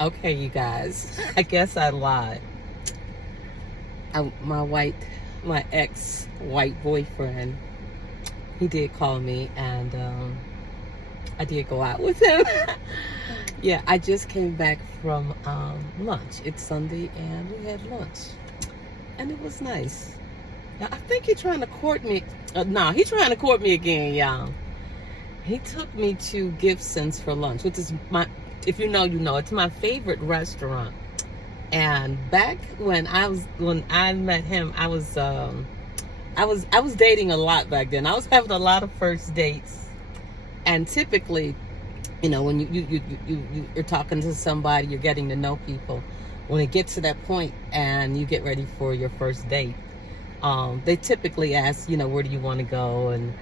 Okay, you guys. I guess I lied. My ex-white boyfriend, he did call me, and I did go out with him. Yeah, I just came back from lunch. It's Sunday, and we had lunch, and it was nice. Now, I think he's trying to court me. Nah, he's trying to court me again, y'all. He took me to Gibson's for lunch, which is if you know, you know, it's my favorite restaurant. And back when I met him, I was dating a lot back then. I was having a lot of first dates, and typically, you know, when you're talking to somebody, you're getting to know people. When it gets to that point and you get ready for your first date, they typically ask, you know, where do you want to go, and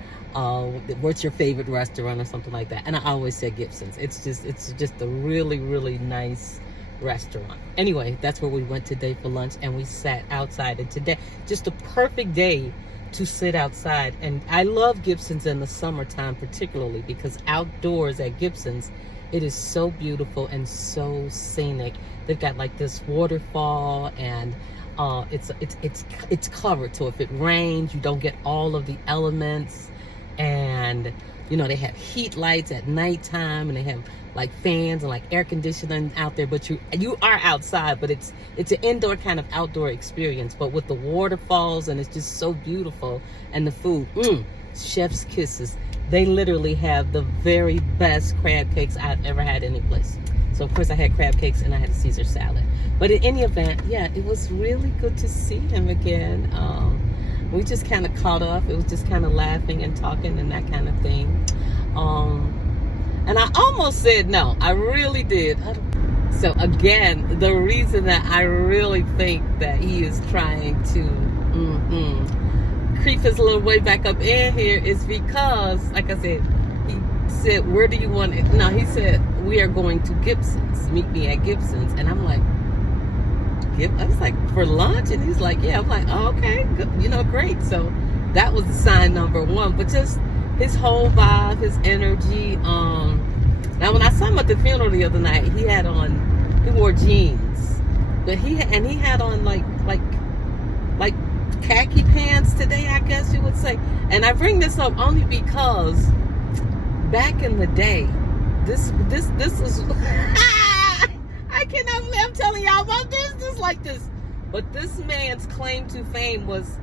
what's your favorite restaurant or something like that. And I always say Gibson's. It's just a really, really nice restaurant. Anyway, that's where we went today for lunch, and we sat outside. And today, just a perfect day to sit outside. And I love Gibson's in the summertime particularly, because outdoors at Gibson's, it is so beautiful and so scenic. They've got like this waterfall, and it's covered, so if it rains, you don't get all of the elements. And you know, they have heat lights at nighttime, and they have like fans and like air conditioning out there, but you are outside, but it's an indoor kind of outdoor experience, but with the waterfalls, and it's just so beautiful. And the food, chef's kisses. They literally have the very best crab cakes I've ever had any place. So of course I had crab cakes, and I had a Caesar salad. But in any event, yeah, it was really good to see him again. We just kind of caught up. It was just kind of laughing and talking and that kind of thing. And I almost said no. I really did. So again, the reason that I really think that he is trying to creep his little way back up in here is because, like I said, he said, where do you want it? No, he said, we are going to Gibson's. Meet me at Gibson's. And I'm like, I was like, for lunch? And he's like, yeah. I'm like, oh, okay, good. You know, great. So that was sign number one. But just his whole vibe, his energy. Now when I saw him at the funeral the other night, he wore jeans, but he had on like khaki pants today, I guess you would say. And I bring this up only because back in the day, this is I cannot believe I'm telling y'all about business like this. But this man's claim to fame was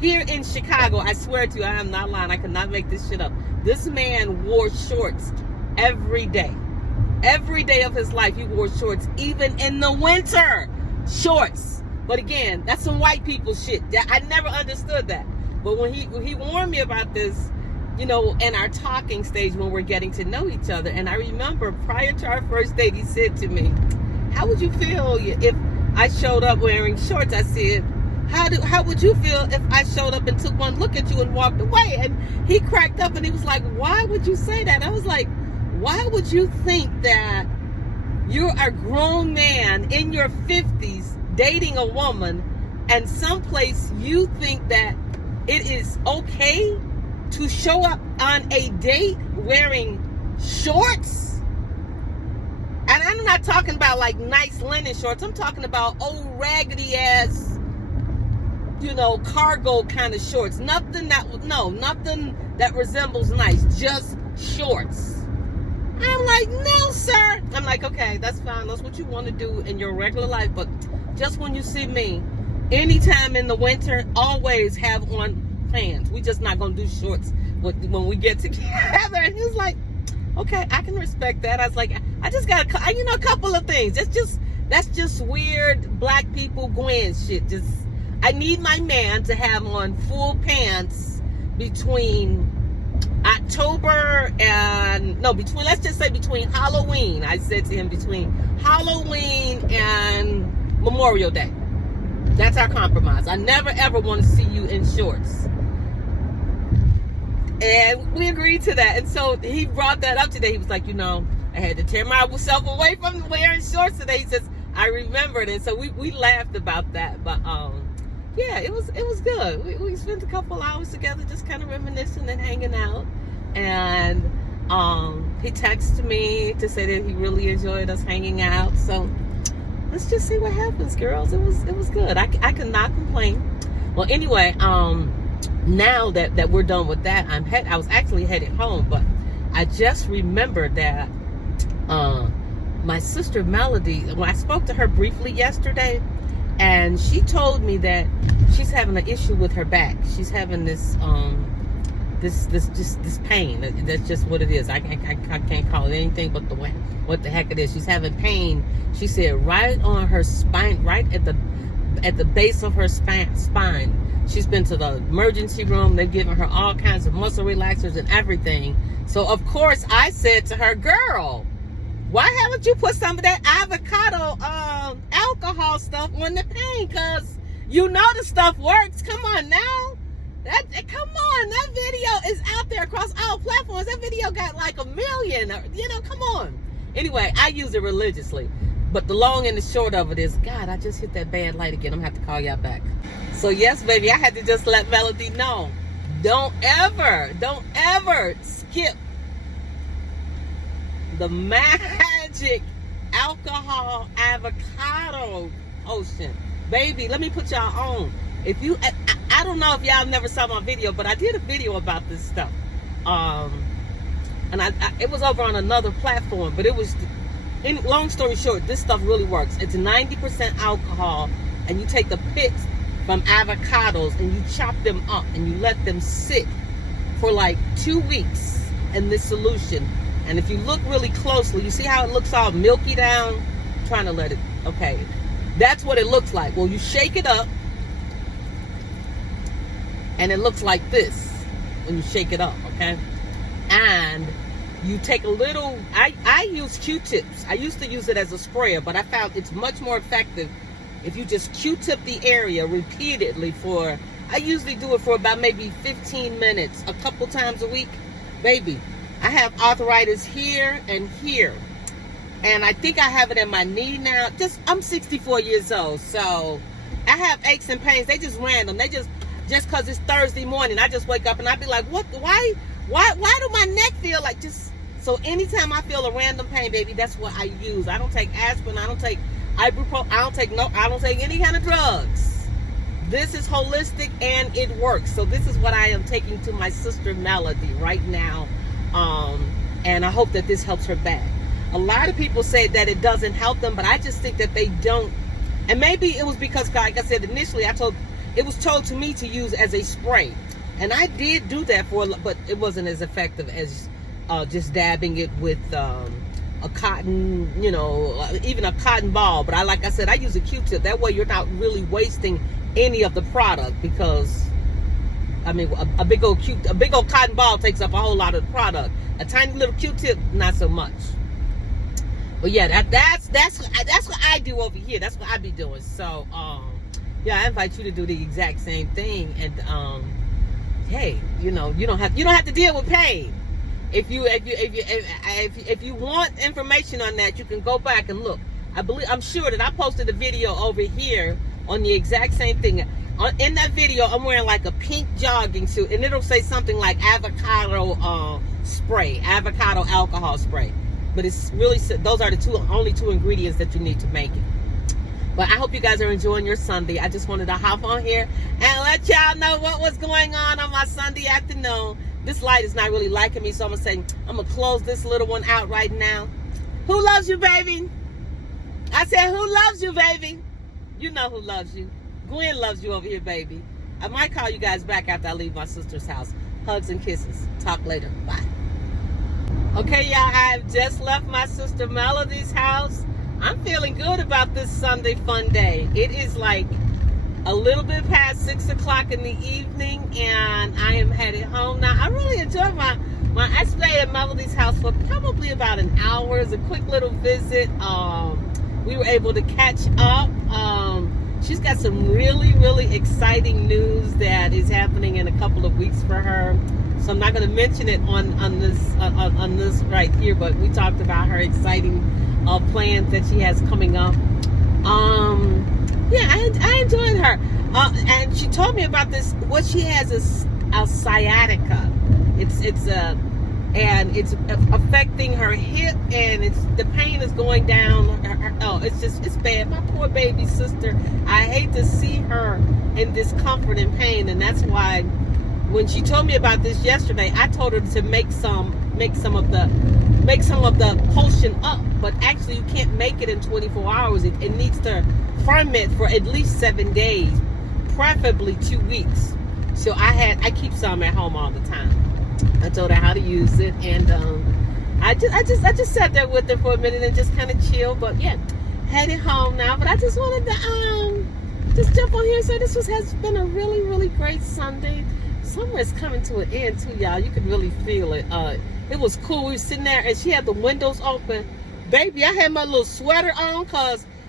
here in Chicago. I swear to you, I am not lying. I cannot make this shit up. This man wore shorts every day. Every day of his life, he wore shorts, even in the winter. Shorts. But again, that's some white people shit. I never understood that. But when he warned me about this, you know, in our talking stage when we're getting to know each other. And I remember prior to our first date, he said to me, how would you feel if I showed up wearing shorts? I said, how would you feel if I showed up and took one look at you and walked away? And he cracked up and he was like, why would you say that? I was like, why would you think that you're a grown man in your 50s dating a woman, and someplace you think that it is okay to show up on a date wearing shorts? And I'm not talking about like nice linen shorts. I'm talking about old raggedy ass, you know, cargo kind of shorts. Nothing that resembles nice. Just shorts. I'm like, no, sir. I'm like, okay, that's fine. That's what you want to do in your regular life. But just when you see me, anytime in the winter, always have on pants. We just not gonna do shorts when we get together. And he was like, okay, I can respect that. I was like, I just got a couple of things. That's just weird black people Gwen shit. Just, I need my man to have on full pants between let's just say between Halloween. I said to him, between Halloween and Memorial Day. That's our compromise. I never ever want to see you in shorts. And we agreed to that. And so he brought that up today. He was like, you know, I had to tear myself away from wearing shorts today. He says, I remembered. And so we laughed about that. But yeah, it was good. We spent a couple hours together just kind of reminiscing and hanging out. And He texted me to say that he really enjoyed us hanging out. So let's just see what happens, girls. It was good. I could not complain. Well, anyway, now that we're done with that, I was actually headed home, but I just remembered that my sister Melody, when I spoke to her briefly yesterday, and she told me that she's having an issue with her back. She's having this this pain. That's just what it is. I can't call it anything but what the heck it is. She's having pain. She said right on her spine, right at the base of her spine. She's been to the emergency room. They've given her all kinds of muscle relaxers and everything. So of course I said to her, girl, why haven't you put some of that avocado alcohol stuff on the pain? Because you know the stuff works. Come on now. Come on. That video is out there across all platforms. That video got like 1 million. Come on. Anyway, I use it religiously. But the long and the short of it is, God, I just hit that bad light again. I'm going to have to call y'all back. So yes, baby, I had to just let Melody know. Don't ever skip the magic alcohol avocado potion. Baby, let me put y'all on. If you, I don't know if y'all never saw my video, but I did a video about this stuff. And it was over on another platform, but it was, long story short, this stuff really works. It's 90% alcohol, and you take the pits from avocados and you chop them up and you let them sit for like 2 weeks in this solution. And if you look really closely, you see how it looks all milky down? I'm trying to let it, okay. That's what it looks like. Well, you shake it up, and it looks like this when you shake it up, okay? And you take a little, I use Q-tips. I used to use it as a sprayer, but I found it's much more effective if you just Q-tip the area repeatedly for, I usually do it for about maybe 15 minutes, a couple times a week. Baby, I have arthritis here and here. And I think I have it in my knee now. I'm 64 years old, so I have aches and pains. They just random. They just because it's Thursday morning, I just wake up and I be like, what, why do my neck feel like just, so anytime I feel a random pain, baby, that's what I use. I don't take aspirin, I don't take ibuprofen, I don't take any kind of drugs. This is holistic and it works. So this is what I am taking to my sister Melody right now. And I hope that this helps her back. A lot of people say that it doesn't help them, but I just think that they don't. And maybe it was because, like I said, initially it was told to me to use as a spray. And I did do that but it wasn't as effective as just dabbing it with a cotton, even a cotton ball. But like I said, I use a Q-tip. That way you're not really wasting any of the product, because I mean, a big old cotton ball takes up a whole lot of the product. A tiny little Q-tip, not so much. But yeah, that's what I do over here. That's what I be doing. So yeah, I invite you to do the exact same thing. And hey, you don't have to deal with pain. If you want information on that, you can go back and look. I'm sure that I posted a video over here on the exact same thing. In that video, I'm wearing like a pink jogging suit, and it'll say something like avocado spray, avocado alcohol spray. But it's really, those are the only two ingredients that you need to make it. But I hope you guys are enjoying your Sunday. I just wanted to hop on here and let y'all know what was going on my Sunday afternoon. This light is not really liking me, so I'm going to close this little one out right now. Who loves you, baby? I said, who loves you, baby? You know who loves you. Gwen loves you over here, baby. I might call you guys back after I leave my sister's house. Hugs and kisses. Talk later. Bye. Okay, y'all, I've just left my sister Melody's house. I'm feeling good about this Sunday fun day. It is like a little bit past 6 o'clock in the evening, and I am headed home now. I really enjoyed I stayed at Melody's house for probably about an hour. It was a quick little visit. We were able to catch up. She's got some really, really exciting news that is happening in a couple of weeks for her. So I'm not going to mention it on this right here, but we talked about her exciting plans that she has coming up. Yeah, I enjoyed her. And she told me about this. What she has is a sciatica. It's and it's affecting her hip, and the pain is going down. It's bad. My poor baby sister. I hate to see her in discomfort and pain, and that's why when she told me about this yesterday, I told her to make some of the potion up. But actually, you can't make it in 24 hours. It needs to ferment for at least 7 days, preferably 2 weeks. So I keep some at home all the time. I told her how to use it, and I just sat there with her for a minute and just kind of chill. But yeah, headed home now. But I just wanted to just jump on here and say has been a really, really great Sunday. Summer is coming to an end too, y'all. You could really feel it. It was cool. We were sitting there, and she had the windows open. Baby, I had my little sweater on,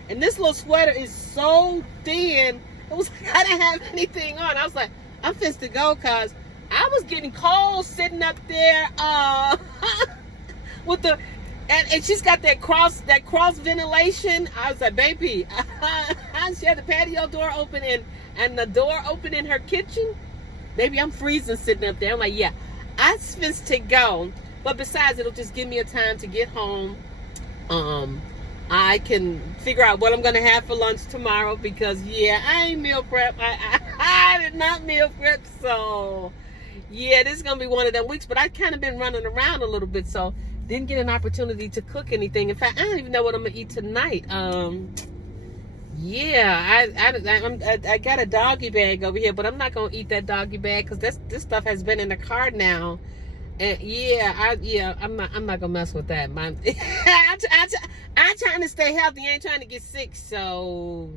and this little sweater is so thin. It was I didn't have anything on. I was like, I'm fixed to go, cause I was getting cold sitting up there with the and she's got that cross ventilation. I was like, baby, she had the patio door open and the door open in her kitchen. Baby, I'm freezing sitting up there. I'm like, yeah, I'm fixed to go. But besides, it'll just give me a time to get home. I can figure out what I'm gonna have for lunch tomorrow, because yeah, I ain't meal prep. I did not meal prep, so yeah, this is gonna be one of them weeks. But I kind of been running around a little bit, so didn't get an opportunity to cook anything. In fact, I don't even know what I'm gonna eat tonight. Yeah, I got a doggy bag over here, but I'm not gonna eat that doggy bag because this stuff has been in the car now. And I'm not gonna mess with that. I'm trying to stay healthy. I ain't trying to get sick. So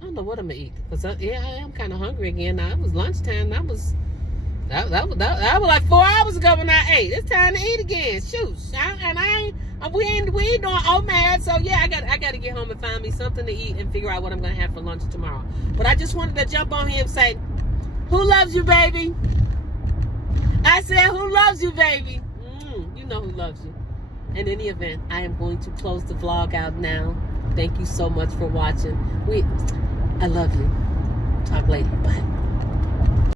I don't know what I'm gonna eat. Cause I am kind of hungry again. Now it was lunchtime. That was like 4 hours ago when I ate. It's time to eat again. Shoot, we ain't doing OMAD. So yeah, I got to get home and find me something to eat and figure out what I'm gonna have for lunch tomorrow. But I just wanted to jump on here and say, who loves you, baby? I said, who loves you, baby? You know who loves you. In any event, I am going to close the vlog out now. Thank you so much for watching. I love you. Talk later. Bye.